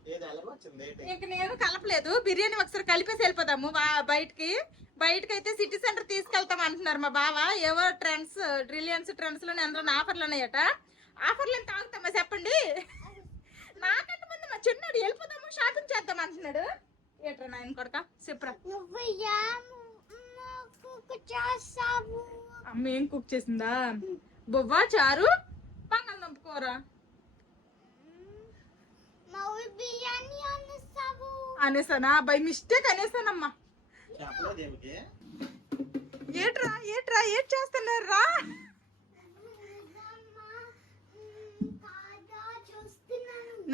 ఇంక నేను కలపలేదు. బిర్యానీ ఒకసారి కలిపేసి వెళ్ళిపోతాము బయటకి అయితే సిటీ సెంటర్ తీసుకెళ్తాం అంటున్నారు మా బావ. ఏవో ట్రెండ్స్, రిలయన్స్ ట్రెండ్స్ లో అందులో ఆఫర్లు ఉన్నాయట. ఆఫర్లు ఎంత తాగుతామా చెప్పండి. నాకంటే ముందు మా చిన్నోడు వెళ్ళిపోతాము షాపింగ్ చేద్దాం అంటున్నాడు. ఏట్రా నాయన కొడక చెప్పరా. అమ్మ ఏం కుక్ చేసిందా? బొవ్వా చారు, బంగాళదుంప కూర అనేసానా? By mistake అనేసానమ్మా. ఏట్రా ఏట్ చేస్తున్నారా?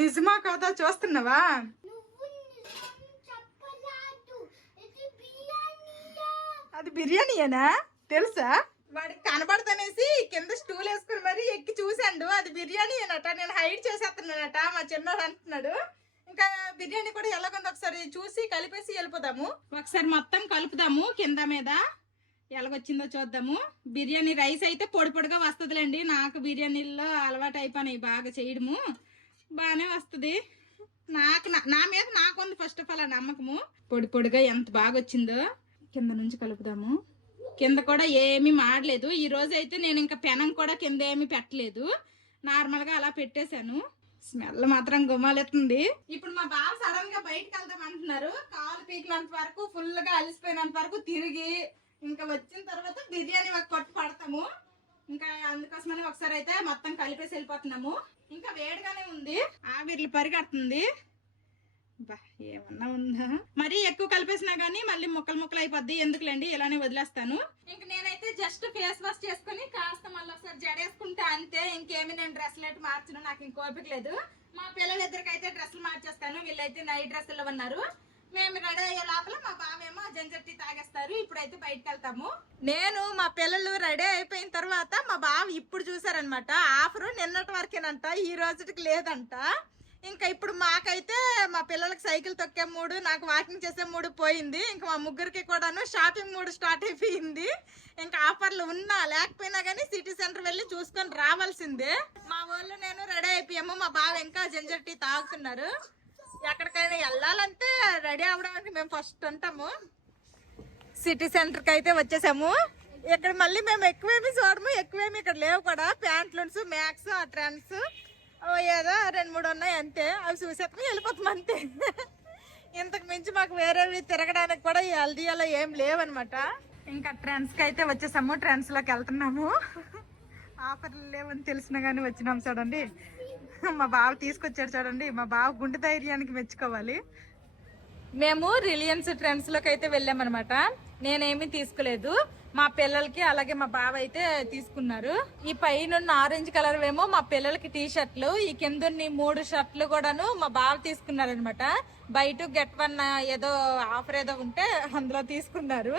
నిజమా కాదా చూస్తున్నావా? అది బిర్యానీయేనా తెలుసా? వాడికి కనబడతనేసి కింద స్టూల్ వేసుకుని మరి ఎక్కి చూశాడు. అది బిర్యానీ అనట. నేను హైడ్ చేసేస్తున్నానట మా చిన్నోడు అంటున్నాడు. ఇంకా బిర్యానీ కూడా ఎలాగొంది ఒకసారి చూసి కలిపేసి వెళ్ళిపోదాము. ఒకసారి మొత్తం కలుపుదాము, కింద మీద ఎలాగొచ్చిందో చూద్దాము. బిర్యానీ రైస్ అయితే పొడి పొడిగా వస్తుందిలేండి. నాకు బిర్యానీల్లో అలవాటు అయిపోయినాయి బాగా చేయడము, బాగానే వస్తుంది. నా మీద నాకుంది ఫస్ట్ ఆఫ్ ఆల్ ఆ నమ్మకము. పొడి పొడిగా ఎంత బాగా వచ్చిందో. కింద నుంచి కలుపుదాము. కింద కూడా ఏమీ మాడలేదు. ఈ రోజు అయితే నేను ఇంకా పెనం కూడా కింద ఏమీ పెట్టలేదు, నార్మల్ గా అలా పెట్టేశాను. స్మెల్ మాత్రం గుమ్మాలెత్తుంది. ఇప్పుడు మా బావ సడన్ గా బయటకు వెళ్దాం కూర్చున్నారు. కాలు పీకినంత వరకు ఫుల్ గా అలసిపోయినంత వరకు తిరిగి ఇంకా వచ్చిన తర్వాత బిర్యానీ ఒక కొట్టు పడతాము. ఇంకా అందుకోసమని ఒకసారి అయితే మొత్తం కలిపేసి వెళ్ళిపోతున్నాము. ఇంకా వేడిగానే ఉంది, ఆవిర్లు పరిగెడుతుంది. ఏమన్నా ఉందా, మరీ ఎక్కువ కలిపేసినా గానీ మళ్ళీ ముక్కలు అయిపోద్ది, ఎందుకులేండి ఇలానే వదిలేస్తాను. ఇంక నేనైతే జస్ట్ ఫేస్ వాష్ చేసుకుని కాస్త మళ్ళీ ఒకసారి జడేసుకుంటా అంతే. ఇంకేమి నేను డ్రెస్సులు అయితే మార్చను, నాకు ఇంక ఓపిక లేదు. మా పిల్లలిద్దరికైతే డ్రెస్సులు మార్చేస్తాను, వీళ్ళైతే నైట్ డ్రెస్సులు ఉన్నారు. మేము రెడీ అయ్యే లోపల మా బావేమో జంజర్ టీ తాగేస్తారు. ఇప్పుడైతే బయటకు వెళ్తాము. నేను మా పిల్లలు రెడీ అయిపోయిన తర్వాత మా బావ ఇప్పుడు చూసారనమాట. ఆఫర్ నిన్నటి వరకేనంట, ఈ రోజుకి లేదంట. ఇంకా ఇప్పుడు మాకైతే మా పిల్లలకి సైకిల్ తొక్కే మూడు, నాకు వాకింగ్ చేసే మూడు పోయింది. ఇంకా మా ముగ్గురికి కూడాను షాపింగ్ మూడు స్టార్ట్ అయిపోయింది. ఇంకా ఆఫర్లు ఉన్నా లేకపోయినా కానీ సిటీ సెంటర్ వెళ్ళి చూసుకొని రావాల్సిందే. మా వాళ్ళు నేను రెడీ అయిపోయాము, మా బావ ఇంకా జంజర్ టీ తాగుతున్నారు. ఎక్కడికైనా వెళ్ళాలంటే రెడీ అవడానికి మేము ఫస్ట్ ఉంటాము. సిటీ సెంటర్కి అయితే వచ్చేసాము. ఇక్కడ మళ్ళీ మేము ఎక్కువేమి చూడము, ఎక్కువేమి ఇక్కడ లేవు కూడా. ప్యాంట్లూన్స్, మ్యాక్స్, ఆ ట్రెండ్స్ ఏదో 2-3 ఉన్నాయి అంతే. అవి చూసేప్పుడు వెళ్ళిపోతాం అంతే. ఇంతకు మించి మాకు వేరేవి తిరగడానికి కూడా ఈ హల్దీయాలో ఏం లేవన్నమాట. ఇంకా ట్రెండ్స్కి అయితే వచ్చేసాము, ట్రెండ్స్లోకి వెళ్తున్నాము. ఆఫర్లు లేవని తెలిసినా కానీ వచ్చినాం. చూడండి మా బావ తీసుకొచ్చాడు, చూడండి మా బావ గుండె ధైర్యానికి మెచ్చుకోవాలి. మేము రిలయన్స్ ట్రెండ్స్ లోకి అయితే వెళ్ళామన్నమాట. నేనేమి తీసుకోలేదు, మా పిల్లలకి అలాగే మా బావ అయితే తీసుకున్నారు. ఈ పైన ఆరెంజ్ కలర్ ఏమో మా పిల్లలకి టీ షర్ట్లు, ఈ కింద 3 షర్ట్లు కూడాను మా బావ తీసుకున్నారు అనమాట. బయట గెట్ 1 ఏదో ఆఫర్ ఏదో ఉంటే అందులో తీసుకున్నారు.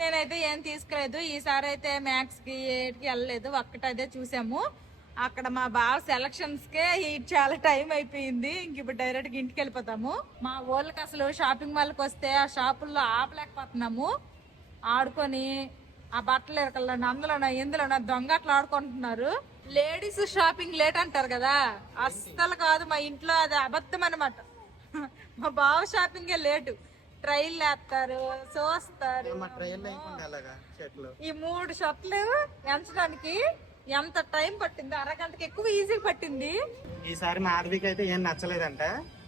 నేనైతే ఏం తీసుకోలేదు. ఈసారి అయితే మ్యాక్స్ కి ఏటికి వెళ్ళలేదు, ఒక్కటైతే చూసాము. అక్కడ మా బావ సెలక్షన్స్ కే చాలా టైం అయిపోయింది. ఇంక ఇప్పుడు డైరెక్ట్ గా ఇంటికి వెళ్ళిపోతాము. మా వాళ్ళకి అసలు షాపింగ్ మాల్కి వస్తే ఆ షాపుల్లో ఆపలేకపోతున్నాము. ఆడుకొని ఆ బట్టలు ఎరకల్లోనా అందులోనా ఎందులోనా దొంగ అట్లా ఆడుకుంటున్నారు. లేడీస్ షాపింగ్ లేట్ అంటారు కదా, అస్సలు కాదు. మా ఇంట్లో అది అబద్ధం అనమాట. మా బావ షాపింగే లేటు. ట్రైల్ వేస్తారు, చూస్తారు. ఈ 3 షర్ట్లు ఎంచడానికి ఎంత టైం పట్టింది, అరగంటకి ఎక్కువ ఈజీ పట్టింది. ఈసారి మాధవికి అయితే ఏం నచ్చలేదంట,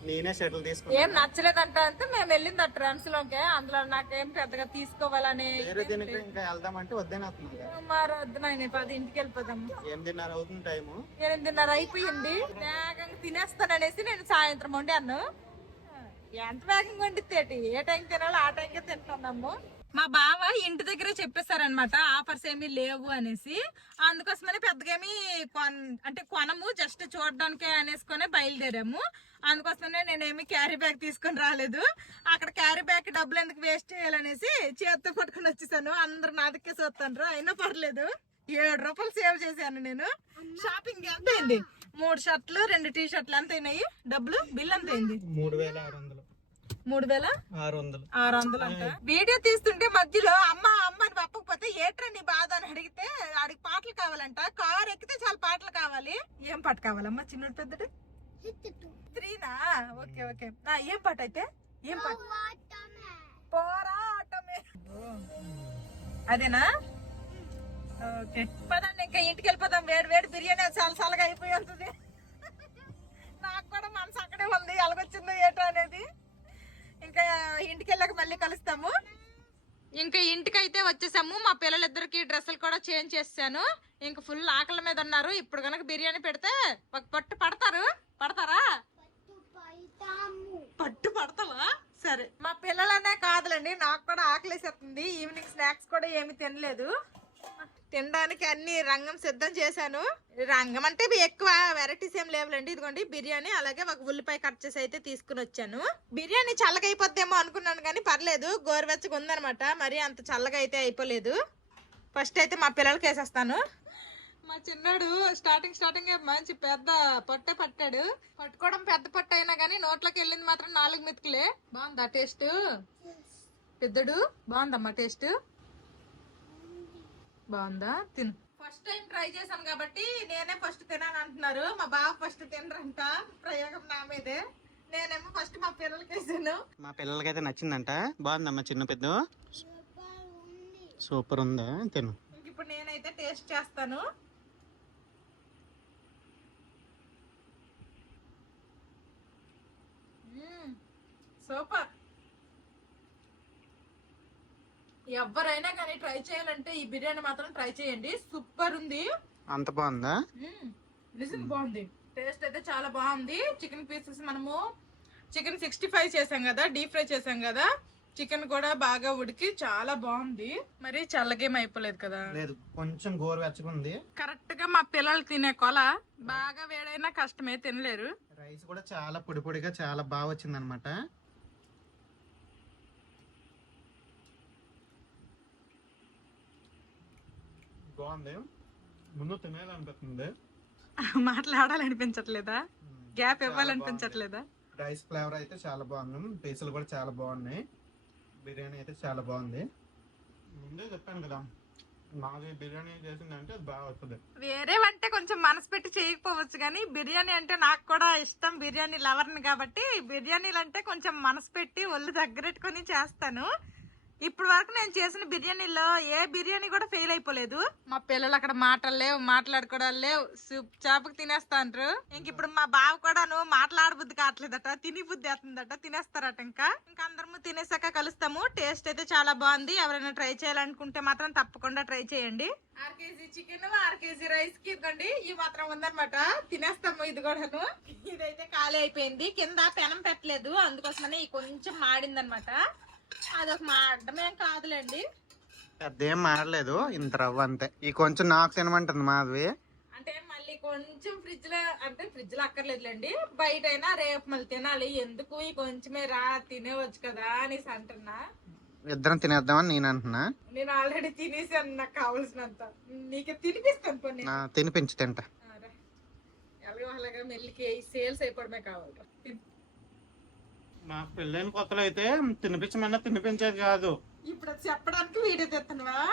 నేనే షర్ట్లు తీసుకున్నా. ఏం నచ్చలేదంట అంటే మేము వెళ్ళింది ఆ ట్రెండ్స్ లోకే, అందులో నాకేం పెద్దగా తీసుకోవాలని. ఇంకా వెళ్దామంటే వద్దేనవుతుంది. మరి వద్దు నాయన, 10 ఇంటికి వెళ్ళిపోదాము. 8:30 అవుతుంది టైము. 8:30 అయిపోయింది. వేగంగా తినేస్తాననేసి నేను సాయంత్రం వండాను. ఎంత వేగంగా వండితేటి, ఏ టైం తినాలో ఆ టైంకే తింటున్నాము. మా బావ ఇంటి దగ్గర చెప్పేశారనమాట ఆఫర్స్ ఏమీ లేవు అనేసి. అందుకోసమని పెద్దగా ఏమి అంటే కొనము, జస్ట్ చూడడానికే అనేసుకొని బయలుదేరాము. అందుకోసమనే నేనేమి క్యారీ బ్యాగ్ తీసుకొని రాలేదు. అక్కడ క్యారీ బ్యాగ్ డబ్బులు ఎందుకు వేస్ట్ చేయాలనేసి చేత్తో పట్టుకుని వచ్చేసాను. అందరు నా దిక్కే చూస్తాను, అయినా పర్లేదు. 7 రూపాయలు సేవ్ చేశాను నేను. షాపింగ్ ఎంత అయింది? 3 షర్ట్లు 2 టీ షర్ట్లు ఎంత అయినాయి డబ్బులు? బిల్ ఎంత అయింది? 3,600 అంట. వీడియో తీస్తుంటే మధ్యలో అమ్మ అని పప్పకపోతే ఏట్రా నీ బాధ అని అడిగితే ఆడికి పాటలు కావాలంట. కారు ఎక్కితే చాలా పాటలు కావాలి. ఏం పాట కావాలమ్మా చిన్నడు పెద్దడు? 3నా? Okay okay. ఏం పాట అయితే? ఏం పాట? పోరాటమే. అదేనా? ఓకే పదండి, ఇంకా ఇంటికి వెళ్ళిపోతాం. వేడి బిర్యానీ చాలా చల్లగా అయిపోయి ఉంటుంది. నాకు కూడా మనసు అక్కడే ఉంది, ఎలాగొచ్చిందో ఏటో అనేది. ఇంకా ఇంటికి వెళ్ళాక మళ్ళీ కలుస్తాము. ఇంకా ఇంటికి అయితే వచ్చేసాము. మా పిల్లలిద్దరికి డ్రెస్సులు కూడా చేంజ్ చేసాను. ఇంకా ఫుల్ ఆకలి మీద ఉన్నారు. ఇప్పుడు కనుక బిర్యానీ పెడితే ఒక పట్టు పడతారా? పట్టు పడతావా? సరే. మా పిల్లలనే కాదులేండి, నాకు కూడా ఆకలేసేస్తుంది. ఈవినింగ్ స్నాక్స్ కూడా ఏమి తినలేదు. తినడానికి అన్ని రంగం సిద్ధం చేశాను. రంగం అంటే ఎక్కువ వెరైటీస్ ఏం లేవులేండి. ఇదిగోండి బిర్యానీ, అలాగే ఒక ఉల్లిపాయ కట్ చేసి అయితే తీసుకుని వచ్చాను. బిర్యానీ చల్లగా అయిపోద్దేమో అనుకున్నాను కానీ పర్లేదు, గోరువెచ్చగా ఉందనమాట. మరి అంత చల్లగా అయితే అయిపోలేదు. ఫస్ట్ అయితే మా పిల్లలకి వేసేస్తాను. మా చిన్నాడు స్టార్టింగ్ మంచి పెద్ద పొట్టే పట్టాడు. పట్టుకోవడం పెద్ద పొట్ట అయినా కానీ నోట్లోకి వెళ్ళింది మాత్రం 4 మెతుకులే. బాగుందా టేస్ట్? పెద్దడు బాగుందమ్మా టేస్ట్? బాగుందా? తిను. ఫస్ట్ టైం ట్రై చేశాను కాబట్టి నేనే ఫస్ట్ తినాను అంటున్నారు. మా బావ ఫస్ట్ తినరంట. ప్రయోగం నా మీదే. నేనేమో ఫస్ట్ మా పిల్లలకి వేసాను. మా పిల్లలకైతే నచ్చిందంట. బాగుందమ్మా చిన్న పెద్ద? సూపర్ ఉందా? తిను. ఇప్పుడు నేనైతే టేస్ట్ చేస్తాను. సూపర్. ఎవరైనా కానీ ట్రై చేయాలంటే ఈ బిర్యానీ మాత్రం ట్రై చేయండి, సూపర్ ఉంది. అంత బాగుందా? నిజంగా బాగుంది, టేస్ట్ అయితే చాలా బాగుంది. చికెన్ పీసెస్ మనము చికెన్ 65 చేసాం కదా, డీప్ ఫ్రై చేసాం కదా, చికెన్ కూడా బాగా ఉడికి చాలా బాగుంది. మరి చల్లగేం అయిపోలేదు కదా? లేదు, కొంచెం గోరువెచ్చగా ఉంది. కరెక్ట్ గా మా పిల్లలు తినే కొల, బాగా వేడైనా కష్టమే, తినలేరు. రైస్ కూడా చాలా పొడి పొడిగా చాలా బాగా వచ్చింది అనమాట. బాగుంది, ముందు తినేయాలనిపిస్తుంది. మాట్లాడాలనిపించట్లేదా? గ్యాప్ ఇవ్వాలనిపించట్లేదా? రైస్ ఫ్లేవర్ అయితే చాలా బాగుంది, పీసులు కూడా చాలా బాగున్నాయి, బిర్యానీ అయితే చాలా బాగుంది. ముందే చెప్పాను కదా, మాది బిర్యానీ చేసిందంటే అది బాగా వస్తుంది. వేరే అంటే కొంచెం మనసు పెట్టి చేయకపోవచ్చు, కానీ బిర్యానీ అంటే నాకు కూడా ఇష్టం, బిర్యానీ లవర్ని కాబట్టి బిర్యానీలు అంటే కొంచెం మనసు పెట్టి ఒళ్ళు దగ్గరెట్టుకొని చేస్తాను. ఇప్పుడు వరకు నేను చేసిన బిర్యానీలో ఏ బిర్యానీ కూడా ఫెయిల్ అయిపోలేదు. మా పిల్లలు అక్కడ మాటలు లేవు, మాట్లాడుకోవడాలు లేవు, సూప్ చాపకు తినేస్తాండ్రు. ఇంక ఇప్పుడు మా బావ కూడా మాట్లాడబుద్ధి కావట్లేదట, తిని బుద్ధి అవుతుందట, తినేస్తారట. ఇంకా అందరము తినేసాక కలుస్తాము. టేస్ట్ అయితే చాలా బాగుంది, ఎవరైనా ట్రై చేయాలనుకుంటే మాత్రం తప్పకుండా ట్రై చేయండి. 6 కేజీ చికెన్, 6 కేజీ రైస్ కి ఇదిగోండి ఈ మాత్రం ఉందన్నమాట, తినేస్తాము. ఇది కూడాను ఇదైతే ఖాళీ అయిపోయింది, కింద పెనం పెట్టలేదు, అందుకోసమని కొంచెం మాడిందనమాట. అదొక మాడమేం కాదులేండి, అదేం మారలేదు, ఇంత రవ్వ అంతే. ఈ కొంచెం నాకు తినమంటుంది మాధవి. అంటే మళ్ళీ కొంచెం ఫ్రిడ్జ్ లో అక్కర్లేదులేండి, బయట అయినా రేపు మళ్ళీ తినాలి, ఎందుకు ఈ కొంచెమే రా తినేవచ్చు కదా అనేసి అంటున్నా. ఇద్దరం తినేద్దామని నేను అంటున్నా. నేను ఆల్రెడీ తినేసాను, నాకు కావాల్సినంత నీకు తినిపిస్తాను కొన్ని. తినిపించి తింటా, ఎలాగో అలాగా మెల్లికి సేల్స్ అయిపోవడమే కావాలి. నాకు పెళ్ళైన కొత్తలో అయితే తినిపించమన్నా తినిపించేది కాదు, ఇప్పుడు చెప్పడానికి వీడియో తెస్తున్నావా?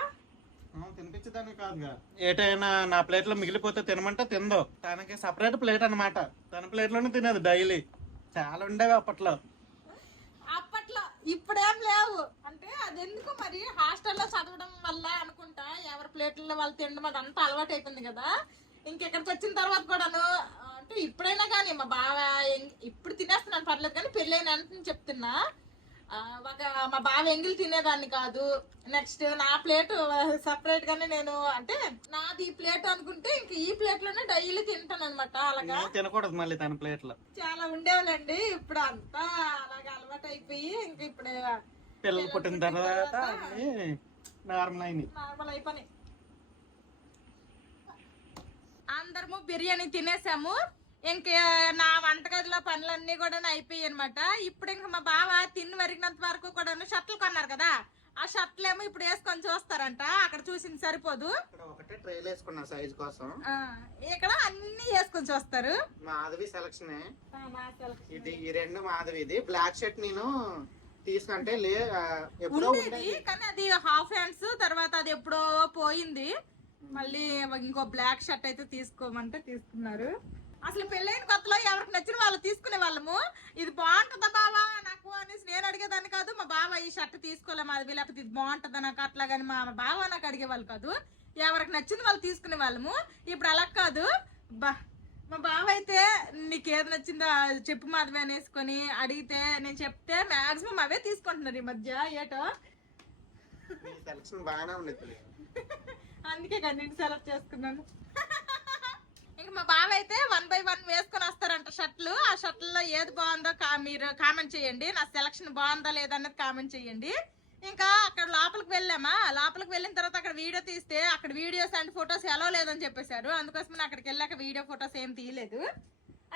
తినిపించేదాన్ని కాదుగా. ఏటైనా నా ప్లేట్ లో మిగిలిపోతే తినమంటే తిందో, తనకి సపరేట్ ప్లేట్ అనమాట, తన ప్లేట్ లోనే తినేది డైలీ. చాలా ఉండేవి అప్పట్లో. ఇప్పుడేం లేవు అంటే అది ఎందుకు మరి హాస్టల్లో చదవడం వల్ల అనుకుంటా, ఎవరి ప్లేట్లలో వాళ్ళు తినడం అదంతా అలవాటు అయిపోయింది కదా. ఇంకెక్కడికి వచ్చిన తర్వాత కూడాను అంటే ఇప్పుడైనా కానీ మా బావ ఇప్పుడు తినేస్తున్నాను పర్లేదు, కానీ పెళ్ళైన వెంటనే చెప్తున్నా, మా బావ ఎంగిల్ తినేదాన్ని కాదు. నెక్స్ట్ నా ప్లేట్ సపరేట్ గానే నేను అంటే నాది ఈ ప్లేట్ అనుకుంటే ఇంక ఈ ప్లేట్ లోనే డైలీ తింటాను అనమాట. అలాగా తినకూడదు మళ్ళీ తన ప్లేట్ లో. చాలా ఉండేవాళ్ళండి, ఇప్పుడు అంతా అలాగా అలవాటు అయిపోయి ఇంక ఇప్పుడు పిల్లలు పుట్టిన తర్వాత నార్మల్ అయిపోయి అందరము బిర్యానీ తినేసాము. ఇంక నా వంటగదిలో పనులన్నీ కూడా అయిపోయాయి అనమాట. ఇప్పుడు ఇంక మా బావ తిని వరిగినంత వరకు కూడా షర్ట్లు కొన్నారు కదా, ఆ షర్ట్లు ఏమో ఇప్పుడు వేసుకొని చూస్తారంట. అక్కడ చూసింది సరిపోదు, ఒకటే ట్రైల్ వేసుకున్నా సైజ్ కోసం, ఇక్కడ అన్ని వేసుకొని చూస్తారు. మాధవి సెలక్షన్ ఇది, ఈ రెండు మాధవిది. బ్లాక్ షర్ట్ నేను తీసుకుంటే కానీ అది హాఫ్ హ్యాండ్స్, తర్వాత అది ఎప్పుడో పోయింది. మళ్ళీ ఇంకో బ్లాక్ షర్ట్ అయితే తీసుకోమంటే తీసుకున్నారు. అసలు పెళ్ళైన కొత్తలో ఎవరికి నచ్చిన వాళ్ళు తీసుకునే వాళ్ళము. ఇది బాగుంటుందా బావా నాకు అనేసి నేను అడిగేదాన్ని కాదు, మా బావ ఈ షర్ట్ తీసుకోలేము అది లేకపోతే ఇది బాగుంటుందా నాకు అట్లా, కానీ మా బావ నాకు అడిగేవాళ్ళు కాదు, ఎవరికి నచ్చింది వాళ్ళు తీసుకునే వాళ్ళము. ఇప్పుడు అలా కాదు, మా బావ అయితే నీకేది నచ్చిందో చెప్పు మాధవి అనేసుకొని అడిగితే నేను చెప్తే మాక్సిమం అవే తీసుకుంటున్నారు ఈ మధ్య. ఏటో అందుకే కన్నింటి సెలెక్ట్ చేసుకున్నాను. ఇంక మా బావ అయితే 1 by 1 వేసుకొని వస్తారంట షర్ట్లు. ఆ షర్ట్లలో ఏది బాగుందో మీరు కామెంట్ చేయండి, నా సెలక్షన్ బాగుందా లేదా అన్నది కామెంట్ చేయండి. ఇంకా అక్కడ లోపలికి వెళ్ళామా, లోపలికి వెళ్ళిన తర్వాత అక్కడ వీడియో తీస్తే అక్కడ వీడియోస్ అండ్ ఫొటోస్ ఎలా లేదని చెప్పేశారు. అందుకోసం అక్కడికి వెళ్ళాక వీడియో ఫొటోస్ ఏం తీయలేదు,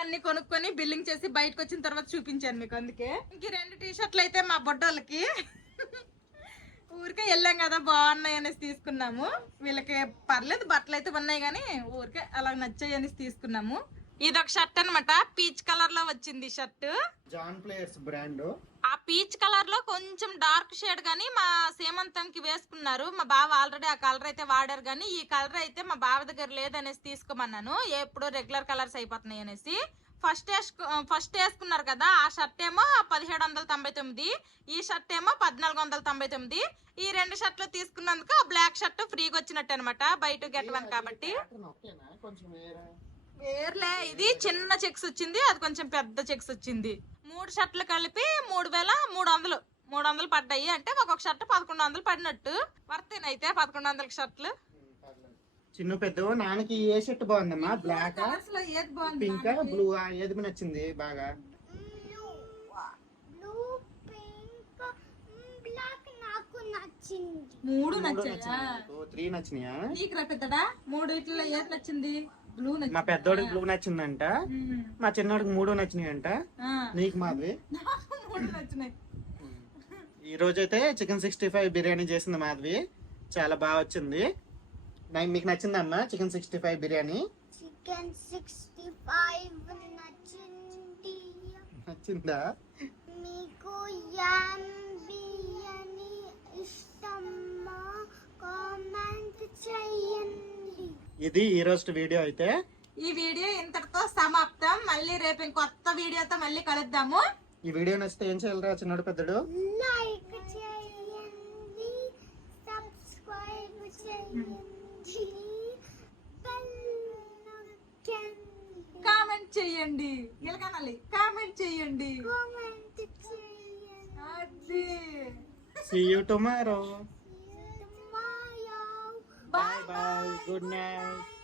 అన్ని కొనుక్కొని బిల్లింగ్ చేసి బయటకు వచ్చిన తర్వాత చూపించాను మీకు. అందుకే ఇంక 2 టీ-షర్ట్లు అయితే మా బొడ్డోళ్ళకి ఊరికే వెళ్ళాం కదా బాగున్నాయి అనేసి తీసుకున్నాము. వీళ్ళకి పర్లేదు బట్టలు అయితే ఉన్నాయి, కానీ ఊరికే అలా నచ్చాయి అనేసి తీసుకున్నాము. ఇది ఒక షర్ట్ అనమాట, పీచ్ కలర్ లో వచ్చింది షర్ట్, జాన్ ప్లేయర్స్ బ్రాండ్. ఆ పీచ్ కలర్ లో కొంచెం డార్క్ షేడ్ గానీ మా సేమంతంకి వేసుకున్నారు. మా బావ ఆల్రెడీ ఆ కలర్ అయితే వాడారు, కానీ ఈ కలర్ అయితే మా బావ దగ్గర లేదనేసి తీసుకోమన్నాను. ఎప్పుడు రెగ్యులర్ కలర్స్ అయిపోతున్నాయి అనేసి. ఫస్ట్ వేసుకున్నారు కదా ఆ షర్ట్ ఏమో 1799, ఈ షర్ట్ ఏమో 1499. ఈ 2 షర్ట్లు తీసుకున్నందుకు ఆ బ్లాక్ షర్ట్ ఫ్రీగా వచ్చినట్టు అనమాట, బయట గెట్ వన్ కాబట్టి. వేర్లే, ఇది చిన్న చెక్స్ వచ్చింది, అది కొంచెం పెద్ద చెక్స్ వచ్చింది. 3 షర్ట్లు కలిపి 3300. 300 పడ్డాయి అంటే ఒక్కొక్క షర్ట్ 1100 పడినట్టు. వర్తేనైతే 1100 షర్ట్లు. చిన్న పెద్ద నాన్నకి ఏ షర్ట్ బాగుందమ్మా? బ్లాక్, అసలు ఏది బాగుంది? పింక్, బ్లూ ఏది నచ్చింది బాగా? మూడు నచ్చాయా? 3 నచ్చినాయా నీకు రా పెద్దడా? 3 ఇట్లా ఏది నచ్చింది? బ్లూ మా నచ్చింది. పెద్దోడికి బ్లూ నచ్చిందంట, మా చిన్నోడికి 3 నచ్చినాయంట. నీకు మాధవి? 3 నచ్చినాయి. ఈ రోజైతే చికెన్ 65 బిర్యానీ చేసింది మాధవి, చాలా బాగా వచ్చింది. మీకు నచ్చిందమ్మా చికెన్ 65 బిర్యానీ? చికెన్ 65 నచ్చింది. నచ్చిందా? మీకు యామ్ బిర్యానీ ఇష్టమా? కామెంట్ చేయండి. ఇది ఈ రోజు వీడియో అయితే. ఈ వీడియో ఇంతటితో సమాప్తం. మళ్ళీ రేపు ఇంకొత్త వీడియోతో మళ్ళీ కలుద్దాము. ఈ వీడియో నచ్చితే ఏం చేయాలరా చిన్నోడు పెద్దడు? లైక్ చేయండి, సబ్స్క్రైబ్ చేయండి, బెల్ నొక్కండి, కామెంట్ చేయండి. ఇలాగనాలి, కామెంట్ చేయండి. కామెంట్ చేయండి. అది See you tomorrow. Tomorrow. Bye bye. Good night.